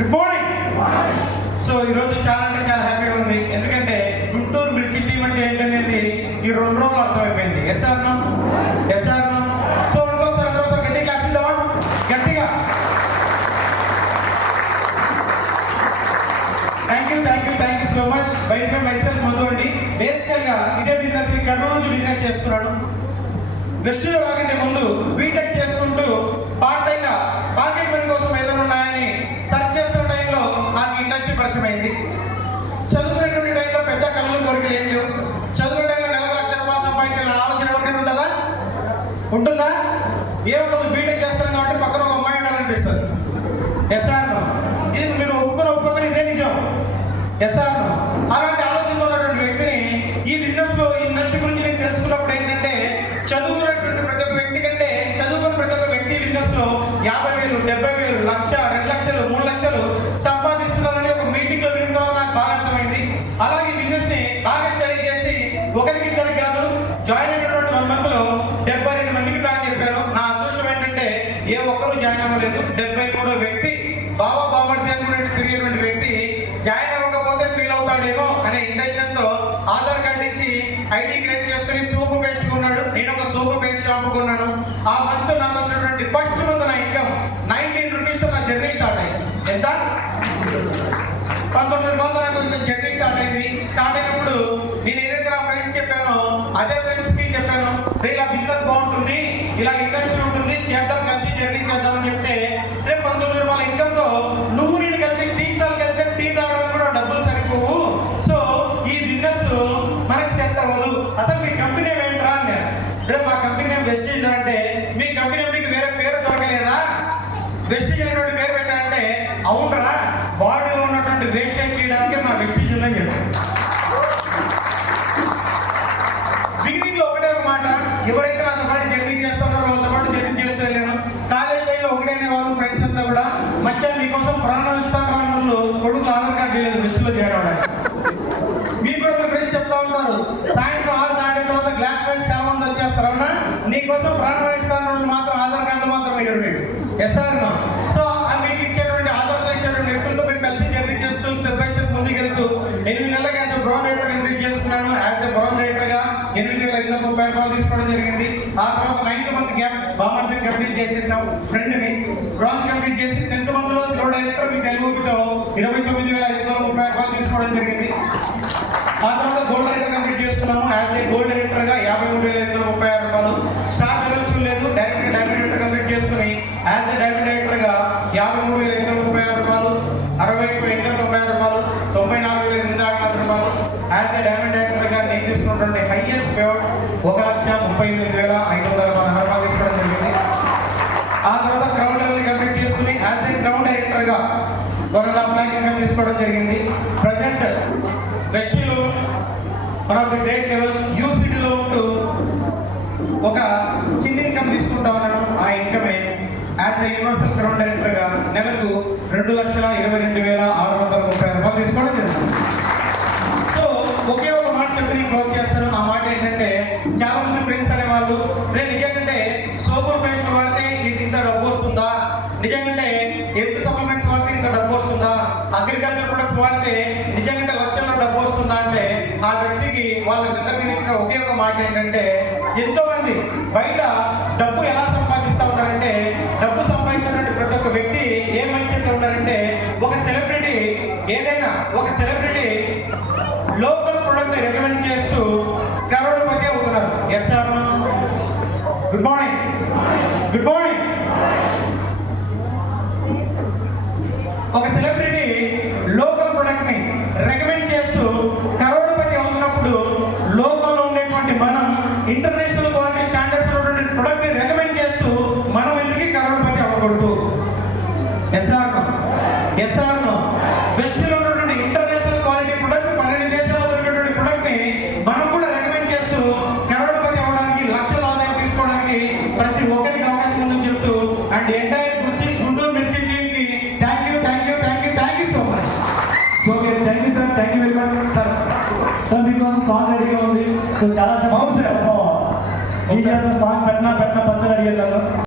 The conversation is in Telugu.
Good morning. సో ఈరోజు చాలా అంటే చాలా హ్యాపీగా ఉంది. ఎందుకంటే గుంటూరు బ్రిడ్జి టీం అంటే ఏంటనేది ఈ 2 రోజులు అర్థమైపోయింది. Yes or no? Yes or no? So ఇంకొకసారి అందరూ గట్టిగా క్లాప్ ఇద్దామా? గట్టిగా. Thank you so much. బైక్ మైసెల్ఫ్ మధు అండి. బేసికల్గా ఇదే బిజినెస్ కర్నూలు నుంచి బిజినెస్ చేస్తున్నాను. వెస్ట్లో రాకంటే ముందు బీటెక్ చేసుకుంటూ పార్ట్ టైంగా మార్కెట్ మనీ కోసం ఏదైనా ఉన్నాయని సెర్చ్ చేస్తున్న టైంలో నాకు ఇండస్ట్రీ పరిచయం అయింది. చదువుకునేటువంటి టైంలో పెద్ద కళలు కోరికలు ఏం లేవు. చదువుకునే టైంలో నెలకు ₹1,00,000 సంపాదించిన ఆలోచన ఎవరికైనా ఉంటుందా? ఉంటుందా? ఏముండదు. బీటెక్ చేస్తాను కాబట్టి పక్కన ఒక అమ్మాయి ఉండాలనిపిస్తుంది. ఎస్ఆర్ ఇది మీరు ఒప్పుకొని ఇదే నిజం. ఎస్ఆర్ అలాంటి ఆలోచనలో ఉన్నటువంటి వ్యక్తిని ఈ బిజినెస్లో ఈ ఇండస్ట్రీ గురించి నేను తెలుసుకున్నప్పుడు ఏంటంటే చదువుకున్నటువంటి ప్రతి ఒక్క వ్యక్తి కంటే చదువుకున్న ప్రతి ఒక్క వ్యక్తి బిజినెస్లో 50,000, 70,000, 1,00,000, 2,00,000, 3,00,000 సంపాదిస్తున్నారని ఒక మీటింగ్లో విన్న తర్వాత నాకు బాగా అర్థమైంది. అలాగే బిజినెస్ని బాగా స్టడీ చేసి ఒకరికి ఇద్దరికి కాదు జాయిన్ అయినటువంటి 1 మంత్లో 72 మందికి ప్లాన్ చెప్పాను. నా అదృష్టం ఏంటంటే ఏ ఒక్కరూ జాయిన్ అవ్వలేదు. 73వ వ్యక్తి బామర్ది అనుకున్నట్టు తిరిగేటువంటి వ్యక్తి జాయిన్ అవ్వకపోతే ఫీల్ అవుతాడేమో అనే ఇంటెన్షన్తో ఆధార్ కార్డు ఇచ్చి ఐడి క్రియేట్ చేసుకుని సోపు పేస్ట్ కొన్నాడు. నేను ఒక సోపు పేస్ట్ షాప్ కొన్నాను. ఆ మంత్ నాకు వచ్చినటువంటి ఫస్ట్ మంత్ నా ఇన్కమ్ 19 రూపీస్తో నా జర్నీ స్టార్ట్ అయింది. ఎంత? 19 రూపాయలతో నాకు జర్నీ స్టార్ట్ అయింది. స్టార్ట్ అయినప్పుడు నేను ఏదైతే నా ఫ్రెండ్స్ చెప్పానో అదే ఫ్రెండ్స్కి చెప్పాను, ఇలా బిజినెస్ బాగుంటుంది, ఇలా ఇండస్ట్రీ ఉంటుంది, చేద్దాం, కలిసి జర్నీ చేద్దామని చెప్తే రేపు 19 రూపాయల ఇన్కమ్తో నువ్వు నేను కలిసి టీ స్టాల్కి వెళ్తే టీ తాగడానికి కూడా డబ్బులు సరిపోవు. సో ఈ బిజినెస్ మనకి సెట్ అవ్వదు. అసలు మీ కంపెనీ నేమ్ ఏంట్రా అని నేను రేపు మా కంపెనీ నేమ్ వెస్టీజ్ అంటే మీ కంపెనీ మీకు వేరే పేరు దొరకలేదా? వెస్టీజ్ అనేటువంటి పేరు పెట్టాలంటే అవునరా బాడీలో ఉన్నటువంటి వేస్టేజ్ తీయడానికి మా వెస్టీజ్ ఉందని చెప్పారు. బిగినింగ్లో ఒకటే ఒక మాట, ఎవరైతే నాతో పాటు జర్నీ చేస్తున్నారో వాళ్ళతో పాటు జర్నీ చేస్తూ వెళ్ళాను. కాలేజ్ టైంలో ఒకటే అనేవాళ్ళు ఫ్రెండ్స్ అంతా కూడా మధ్య మీకోసం ప్రాణం ఇస్తాను రాని వాళ్ళు కొడుకు ఆధార్ కార్డు లేదు వెస్ట్లో జాయిన్ అవడానికి. మీరు కూడా మీ ఫ్రెండ్స్ చెప్తా ఉంటారు, సాయంత్రం 6 దాటిన తర్వాత గ్లాస్ ఫ్రెండ్స్ చాలా మంది వచ్చేస్తారు. అవునా? నీకోసం ప్రాణం ఇస్తాను వాళ్ళు మాత్రం ఆధార్ కార్డులు మాత్రం వేయరు మీకు. ఎస్ఆర్ సో మీకు ఇచ్చేటువంటి ఆధార్తో ఇచ్చేటువంటి వ్యక్తులతో మీరు కలిసి జర్నీ చేస్తూ స్టెప్ బై స్టెప్ ముందుకెళ్తూ 8 నెలలకి యాజ్ బ్రౌన్ రైటర్ కంప్లీట్ చేసుకున్నాను. యాజ్ ఎ బ్రౌన్ రైటర్గా ₹8,530 తీసుకోవడం జరిగింది. ఆ తర్వాత 9th మంత్ గ్యాప్ బామర్దిని కంప్లీట్ చేసేసాం. ఫ్రెండ్ని బ్రాంజ్ కంప్లీట్ చేసి 10th మంత్లో స్లో డైరెక్టర్ మీ తెలుగుతో ₹29,530 తీసుకోవడం జరిగింది. ఆ తర్వాత గోల్డ్ డైరెక్టర్ కంప్లీట్ చేసుకున్నాము. యాజ్ ఏ గోల్డ్ డైరెక్టర్గా ₹53,536. స్టార్ లెవెల్ చూడలేదు, డైరెక్ట్గా డైమండ్ డైరెక్టర్ కంప్లీట్ చేసుకుని యాజ్ ఏ డైమండ్ డైరెక్టర్గా ₹53,536, 60,890, ₹94,804. యాజ్ ఏ డైమండ్ డైరెక్టర్గా నేను తీసుకున్నటువంటి హైయెస్ట్ పేఅవుట్ ₹1,38,510 తీసుకోవడం జరిగింది. ఆ తర్వాత క్రౌన్ లెవెల్ కంప్లీట్ చేసుకుని యాజ్ ఏ క్రౌన్ డైరెక్టర్గా 1.5 lakh ఇన్కమ్ తీసుకోవడం జరిగింది. ప్రజెంట్ వెస్ట్లో one of the great level యూసిటీలో ఉంటూ ఒక చిన్న ఇన్కమ్ తీసుకుంటా ఉన్నాను. ఆ ఇన్కమే యాజ్ ఏ యూనివర్సల్ క్రౌన్ డైరెక్టర్గా నెలకు ₹2,22,630 తీసుకోవడం జరిగింది. సో ఒకే ఒక మాట చెప్పి నేను క్లోజ్ చేస్తాను. ఆ మాట ఏంటంటే చాలా మంది ఫ్రెండ్స్ అనేవాళ్ళు నేను నిజంగా సోపుల పేస్ట్ వాడితే ఇంత డబ్బు వస్తుందా, నిజంగా హెల్త్ సప్లిమెంట్స్ వాడితే ఇంత డబ్బు వస్తుందా, అగ్రికల్చర్ ప్రొడక్ట్స్ వాడితే నిజంగా లక్షల్లో డబ్బు వస్తుందా అంటే ఆ వ్యక్తికి వాళ్ళ దగ్గర ఇచ్చిన ఒకే ఒక మాట ఏంటంటే ఎంతో మంది బయట డబ్బు ఎలా సంపాదిస్తూ ఉంటారంటే డబ్బు సంపాదించినటువంటి ప్రతి ఒక్క వ్యక్తి ఏ మైండ్ ఉంటారంటే ఒక సెలబ్రిటీ ఏదైనా ఒక సెలబ్రిటీ లోకల్ ప్రొడక్ట్ ని రికమెండ్ చేస్తూ కరోడపతి అవుతున్నారు. Yes sir. Good morning. Good morning. ఒక సెలబ్రిటీ లోకల్ ప్రొడక్ట్ ని రికమెండ్ చేస్తూ కరోడపతి అవుతున్నప్పుడు లోకల్లో ఉండేటువంటి మనం ఇంటర్నేషనల్ క్వాలిటీ స్టాండర్డ్స్ ఉన్నటువంటి ప్రొడక్ట్ ని రికమెండ్ చేస్తూ మనం ఎందుకు కరోడపతి అవ్వకూడదు? ఎస్ఆర్ వెస్ట్లో ఉన్నటువంటి ఇంటర్నేషనల్ క్వాలిటీ ప్రొడక్ట్ 12 దేశాల్లో దొరికేటువంటి ప్రొడక్ట్ ని మనం కూడా రికమెండ్ చేస్తూ కరోడపతి అవ్వడానికి, లక్షల ఆదాయం తీసుకోవడానికి ప్రతి ఒక్కరికి అవకాశం ఉందని చెప్తూ అండ్ ఎంటైర్ గుంటూరు మిర్చి టీమ్కి thank you so much. So thank you sir, thank you very much sir. Sir మీకోసం సాంగ్ రెడీగా ఉంది. సో చాలా సాంగ్ పెట్టిన పచ్చడి అడిగారు.